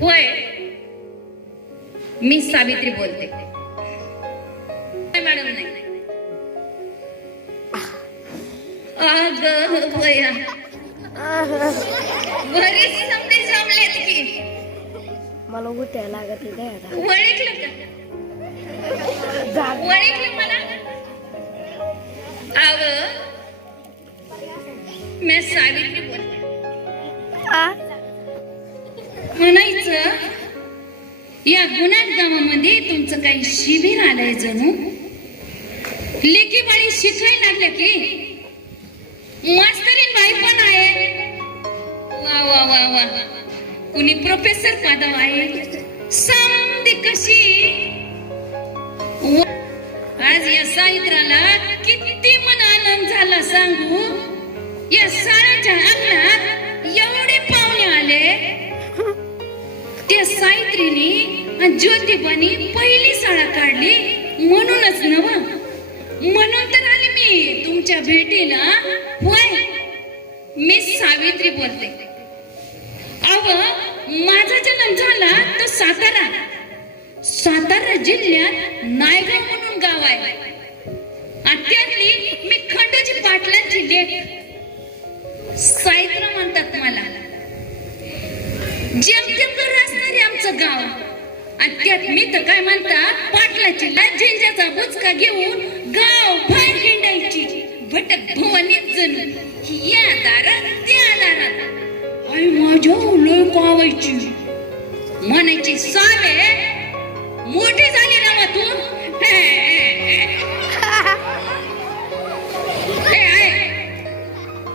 होय. मी सावित्री बोलते. मॅडम नाही. अग बरेच जमलेत की. मला उठायला लागत का? मला? आव मी सावित्री बोलते. आ? म्हणायचं या गुणात गावामध्ये तुमचं काही शिबिर आलंय जणू. लेकी बाळी शिकवायला लागल्या की. मास्तरीन बाई पण आहे. वा वा वा वा. कुणी प्रोफेसर माधव आहे? समधी कशी? आज या साहित्राला किती मन आनंद झाला सांगू? या साऱ्याच्या आणि ज्योतिबानी पहिली शाळा काढली म्हणूनच नव. म्हणून तर आले मी तुमच्या भेटीला. होय मी सावित्री बोलते. अव माझा जन्म झाला तो सातारा. सातारा जिल्ह्यात नायगाव म्हणून गाव आहे. आणि त्यातली मी खंडोजी पाटलांची लेख. साहित्य म्हणतात मला. जेमतेम घर असणारे आमचं गाव. आणि मी तर काय म्हणतात पाटलाची लाजेंजाचा बुचका घेऊन गाव बाहेर हिंडायची. भटक भवानीत जणू या दारात त्या दारात. आई माझ्या लय कावायची म्हणायची सावे मोठी झाली ना मग तू हे,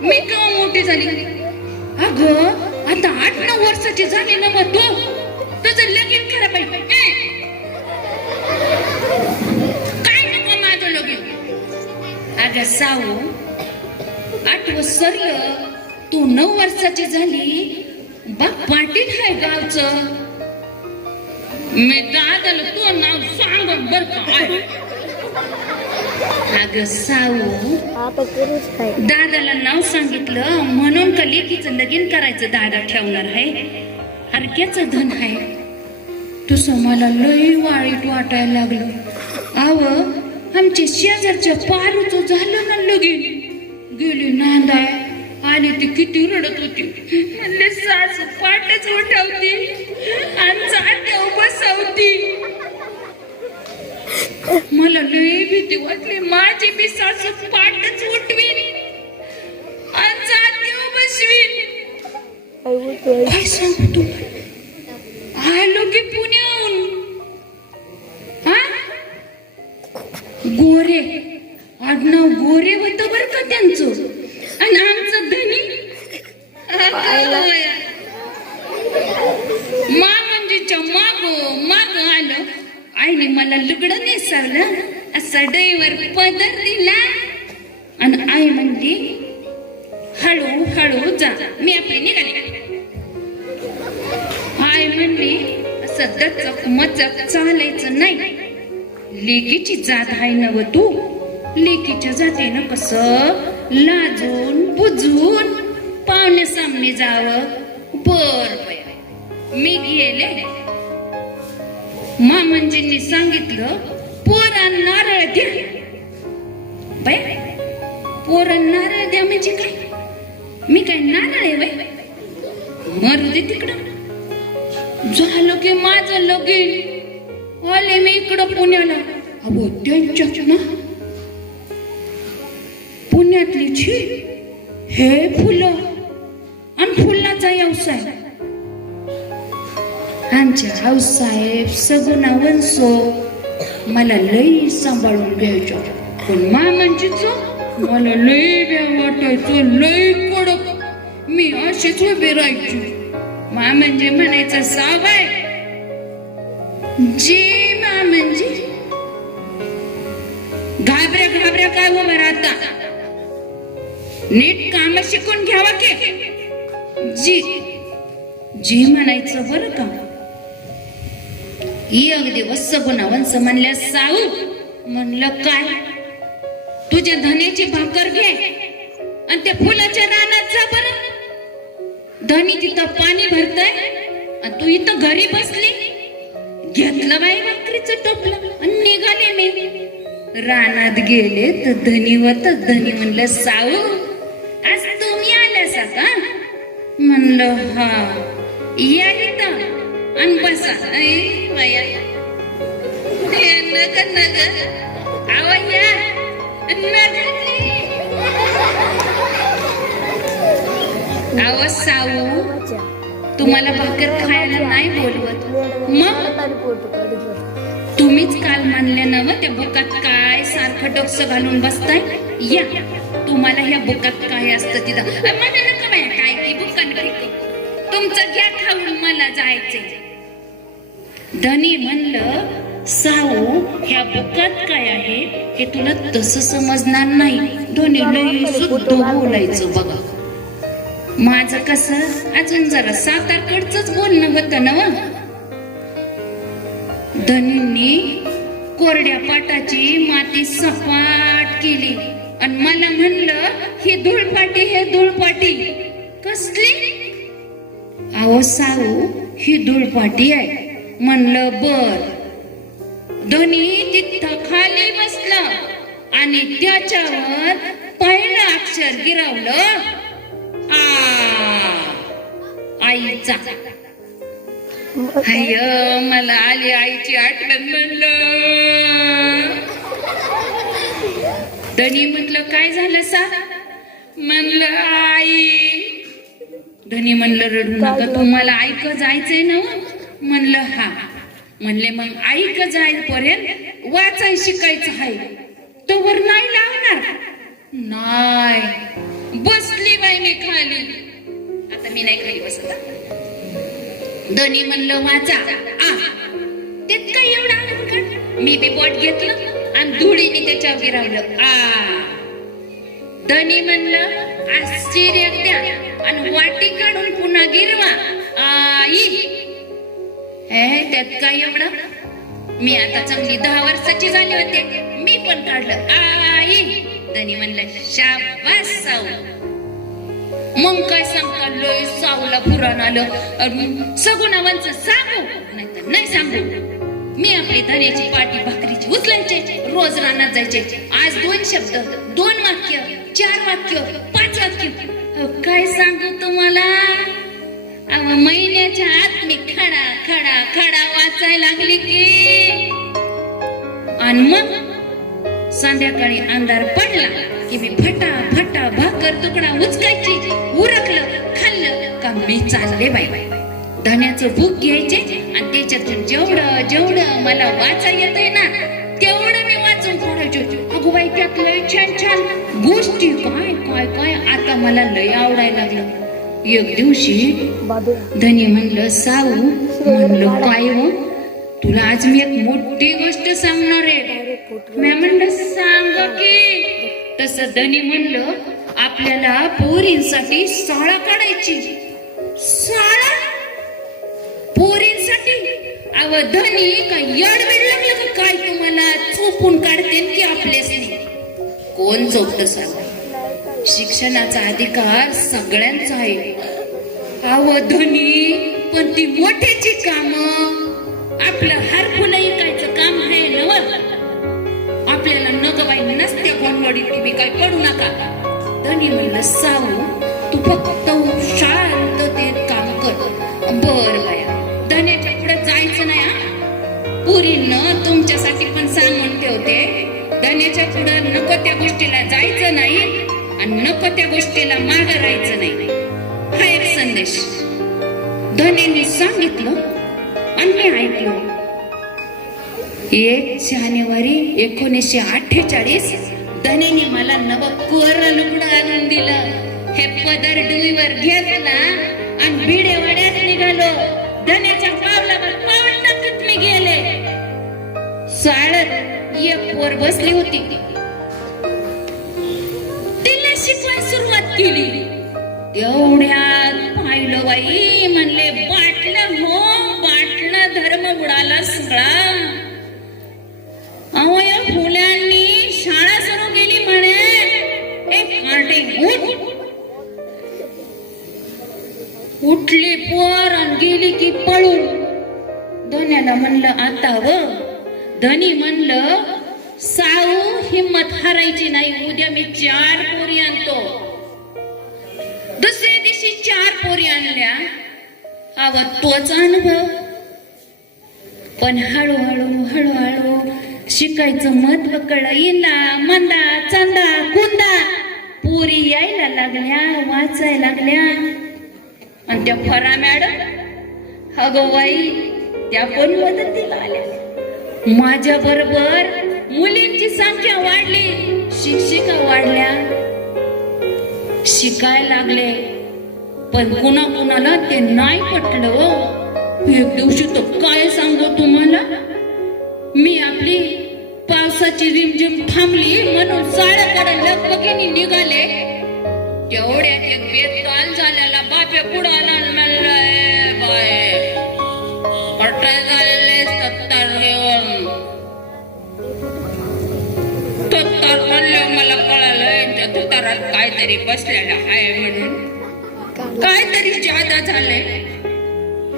मी का मोठी झाली? अगं आता आठ नऊ वर्षाची झाली ना मग तू जाऊ आठव सरल तू नऊ वर्षाची झाली. बाप पाटील हाय गावचं. मी दादल तू नाव सांग बर का? अगं साऊ दादाला नाव सांगितलं म्हणून का लेकीचं लगीन करायचं दादा ठेवणार आहे. हरक्याच धन आहे. तुझं मला लई वाईट वाटायला लागलं. आव आमच्या शेजारच्या पारूच झालं ना लगीन. गेली नांदाय आणि ती किती रडत होती. म्हणले सासू पाटच उठवती आणि चाट्या बसवती. मला लई भीती वाटली. माझी बी सासू पाटच उठ सदैवर असा डैवर पदर दिला आणि आई म्हणली हळू हळू जा मी आपली निघाली. आय म्हणली असं दचक मचक चालायचं नाही. लेकीची जात आहे नव तू. लेकीच्या जातीनं कस लाजून बुजून पाहुण्या सामने जावं. बर. मी गेले. मामांजींनी सांगितलं पोरा नारळ द्या. बाय पोरा नारळ द्या म्हणजे काय? मी काय नारळ आहे बाय मरू दे तिकडं. झालं की माझं लगीन. आले मी इकडं पुण्याला. अहो त्यांच्यात ना. पुण्यातली छी हे फुलं. आणि फुलाचा व्यवसाय. आमच्या साहेब सगुणा वंसो मला लई सांभाळून घ्यायच्या पण मामांचीच मला लई ब्या वाटायचं लई कडक. मी अशीच उभी राहायची. मा म्हणजे म्हणायचं सावाय. जी मा म्हणजे घाबऱ्या घाबऱ्या काय उभं राहता? नीट काम शिकून घ्यावा की? जी. जी म्हणायचं बरं का? ही अगदी वत्स गुणावंस म्हणल्या साऊ म्हणलं काय? तुझ्या धन्याची भाकर घे आणि त्या फुलाच्या रानात जा बर. धनी तिथं पाणी भरतय आणि तू इथं घरी बसली. घेतलं बाई भाकरीचं टोपलं आणि निघाले मी. रानात गेले तर धनी होत. धनी म्हणलं साऊ आज तुम्ही आल्यासा का म्हणलं हा या इथं आणि बसा. ऐ हे नग नग आवा या नग. आवा साऊ तुम्हाला भाकर खायला नाही बोलवत. मग? तुम्हीच काल मानल्या ना व त्या बुकात काय सारखं डोक्स घालून बसताय? या तुम्हाला ह्या बुकात काय असतं तिथं? मला नका काय की बुकान तुमचं घ्या खाऊन मला जायचंय. धनी म्हणलं साऊ ह्या बुकात काय आहे? हे तुला तसं समजणार नाही. धोनी लई सुद्धा बोलायचं बघा. माझं कसं? अजून जरा सातारकडच बोलणं होतं ना धनींनी कोरड्या पाटाची माती सपाट केली आणि मला म्हणलं ही धुळपाटी हे धुळपाटी. कसली? अहो साऊ ही धुळपाटी आहे. म्हणलं बर. धनी तिथं खाली बसला आणि त्याच्यावर पहिलं अक्षर गिरावलं आ आईचा. अय मला आली आईची आठवण म्हणलं. धनी म्हटलं काय झालं सा? म्हणलं आई. धनी म्हणलं रडू नका तुम्हाला ऐक जायचंय ना हो? म्हणलं हा. म्हणले मग ऐक जायपर्यंत वाचाय शिकायचं आहे तोवर नाही लावणार. नाही. बसली बाई मी खाली. आता मी नाही खाली बसत दोन्ही धनी म्हणलं वाचा. आ. तेच काय एवढं मी बी बोट घेतलं आणि धुळीने त्याच्यावर गिरावलं आ. धनी म्हणलं आश्चर्य द्या आणि वाटी काढून पुन्हा गिरवा. आई. त्यात काय एवढं? मी आता चांगली दहा वर्षाची झाली होते. मी पण काढलं. आई धनी म्हणलं शाबास साऊ मग काय सांगता लय सावला पुराण आलं. अन सगुणावांचं सांगू. नाही तर नाही सांगू. मी आपली धन्याची पाटी भाकरीची उचलायचे. रोज रानात जायचे. आज दोन शब्द दोन वाक्य चार वाक्य पाच वाक्य. काय सांगू तुम्हाला? महिन्याच्या आत मी खडा आणि मग संध्याकाळी अंधार पडला की मी फटा फटा भाकर तुकडा उचकायची उरकलं खाल्लं का मी चालले बाई. धान्याचं भूक घ्यायचे आणि त्याच्यातून जेवढं जेवढं मला वाचा येतंय ना तेवढं मी वाचून काढायचे अगो बाई त्यात लय छान छान गोष्टी. काय काय काय? आता मला लय आवडायला लागलं. एक दिवशी धनी म्हणलं साऊ म्हणलं काय हो? तुला आज मी एक मोठी गोष्ट सांगणार आहे. मी म्हणलं सांग की. तस धनी म्हणलं आपल्याला पोरींसाठी साळा काढायची. साळा पोरींसाठी? अव धनी काय यडबीड लागलं का काय तुम्हाला? चोपून काढते की आपल्याच कोण चोपत सांग शिक्षणाचा अधिकार सगळ्यांचा आहे. अव धनी पण ती मोठ्याची काम. आपलं हर फुलं ऐकायचं काम आहे नव आपल्याला नगबाई नसते गोंधळीत तुम्ही काय पडू नका. धनी म्हणलं साऊ तू फक्त शांततेत काम कर. बर बाया धन्याच्या पुढे जायचं नाही हा? पुरीनं तुमच्यासाठी पण सांगून ठेवते. धन्याच्या पुढे नको त्या गोष्टीला जायचं नाही आणि नको त्या गोष्टीला मागं राहायचं नाही. हा एक संदेश. धन्याने सांगितलं आणि ऐकलं. एक जानेवारी एकोणीसशे अठ्ठेचाळीस धनीने मला नव कोर लुगडं आणून दिलं. हे पदर डुईवर घेतला आणि भिडेवाड्यात निघालो. धन्याच्या पावलावर पाऊल टाकत मी गेले. साळत एक पोर बसली होती. तिला शिकवाय सुरुवात केली. तेवढ्यात पाहिलं बाई म्हणले बाटलं हो बुडाला सगळा. अहो या फुल्यांनी शाळा सुरू केली म्हणे. एक काटे उठ उठली पोर आणि गेली की पळून. धन्याला म्हणलं आता व. धनी म्हणलं साऊ हिम्मत हारायची नाही. उद्या मी चार पोरी आणतो. दुसऱ्या दिवशी चार पोरी आणल्या. आवत तोच अनुभव. पण हळूहळू हळूहळू शिकायचं महत्त्व कळलं इंदा मंदा चंदा कुंदा. पोरी यायला लागल्या वाचायला लागल्या. आणि त्या फरा मॅडम अगो बाई त्या पण मदतीला आल्या. माझ्या बरोबर मुलींची संख्या वाढली शिक्षिका वाढल्या. शिकायला लागले पण कुणा कुणाला ते नाही पटलं हो. एक दिवशी तर काय सांगू तुम्हाला? मी आपली पावसाची रिमझिम थांबली म्हणून साड्याकडे लगबगीने निघाले. तेवढ्यात एक बेताल झालेला बाप्या पुढं आला आणि म्हणलं "ए बाय. पटाय झालेले सत्तर घेऊन तुतार म्हणलं मला कळालं त्या तुतारात काहीतरी बसलेलं आहे म्हणून. काहीतरी जादा झालंय.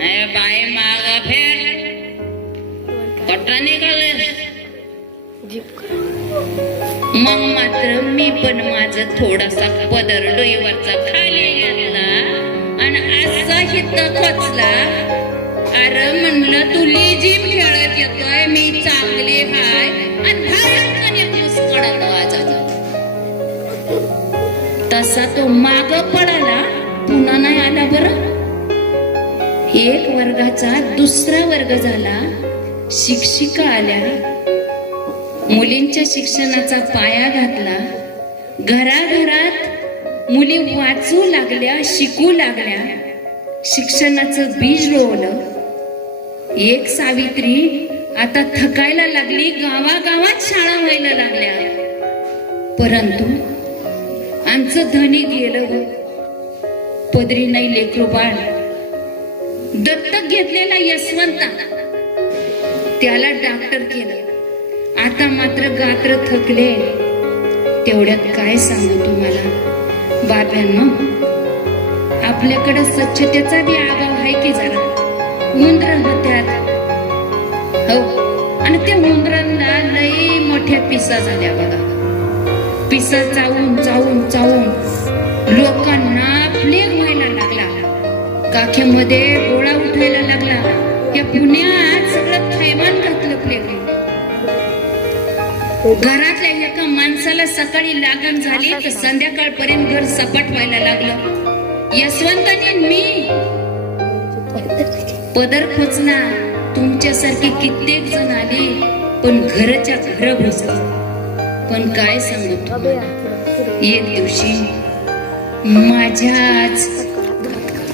ए माग फेर पट्टा निघाले मग मात्र मी पण माझं थोडासा पदर डोईवरचा खाली घेतला आणि असा हिता खोचला अरे म्हणलं तुली जीम खेळत येतोय मी चांगली हाय. आणि भयंकर एक तसा तो माग पडाला पुन्हा नाही आला बरं. एक वर्गाचा दुसरा वर्ग झाला. शिक्षिका आल्या. मुलींच्या शिक्षणाचा पाया घातला. घराघरात मुली वाचू लागल्या शिकू लागल्या. शिक्षणाचं बीज रोवलं. एक सावित्री आता थकायला लागली गावागावात शाळा व्हायला लागल्या. परंतु आमचं धनी गेलं पदरी नाही लेकरू बाळ दत्तक घेतलेला यशवंता. त्याला डॉक्टर केलं. आता मात्र गात्र थकले. तेवढ्यात काय सांगू तुम्हाला? बाब्यांनो आपल्याकडे स्वच्छतेचा बी आगाव आहे की जरा? उंदर होत्यात हो आणि त्या उंदरांना लई मोठ्या पिसा झाल्या बघा. पिसा चावून चावून चावून लोकांना काखेमध्ये गोळा उठायला लागला. या पुण्यात सगळं थैमान घातलं घरातल्या एका माणसाला सकाळी लागण झाली तर संध्याकाळपर्यंत घर सपाट व्हायला लागलं. यशवंताने मी पदर खोचना तुमच्यासारखे कित्येक जण आले पण घरच्या घर घुसले पण काय सांगू एक दिवशी माझ्याच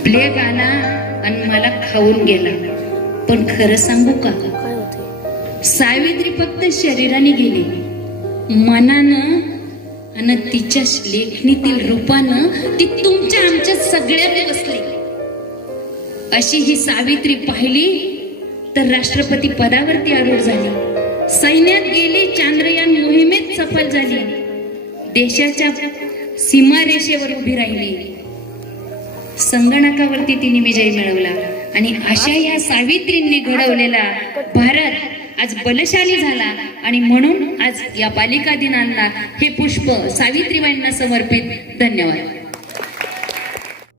प्लेग आला आणि मला खाऊन गेला. पण खरं सांगू का? सावित्री फक्त शरीराने गेली. मनानं आणि तिच्या लेखणीतील रूपानं ती तुमच्या आमच्या सगळ्यात बसली. अशी ही सावित्री पाहिली तर राष्ट्रपती पदावरती आरूढ झाली. सैन्यात गेली चांद्रयान मोहिमेत सफल झाली. देशाच्या सीमारेषेवर उभी राहिली. संगणकावरती तिने विजय मिळवला. आणि अशा ह्या सावित्रींनी घडवलेला भारत आज बलशाली झाला. आणि म्हणून आज या बालिका दिनांना हे पुष्प सावित्रीबाईंना समर्पित. धन्यवाद.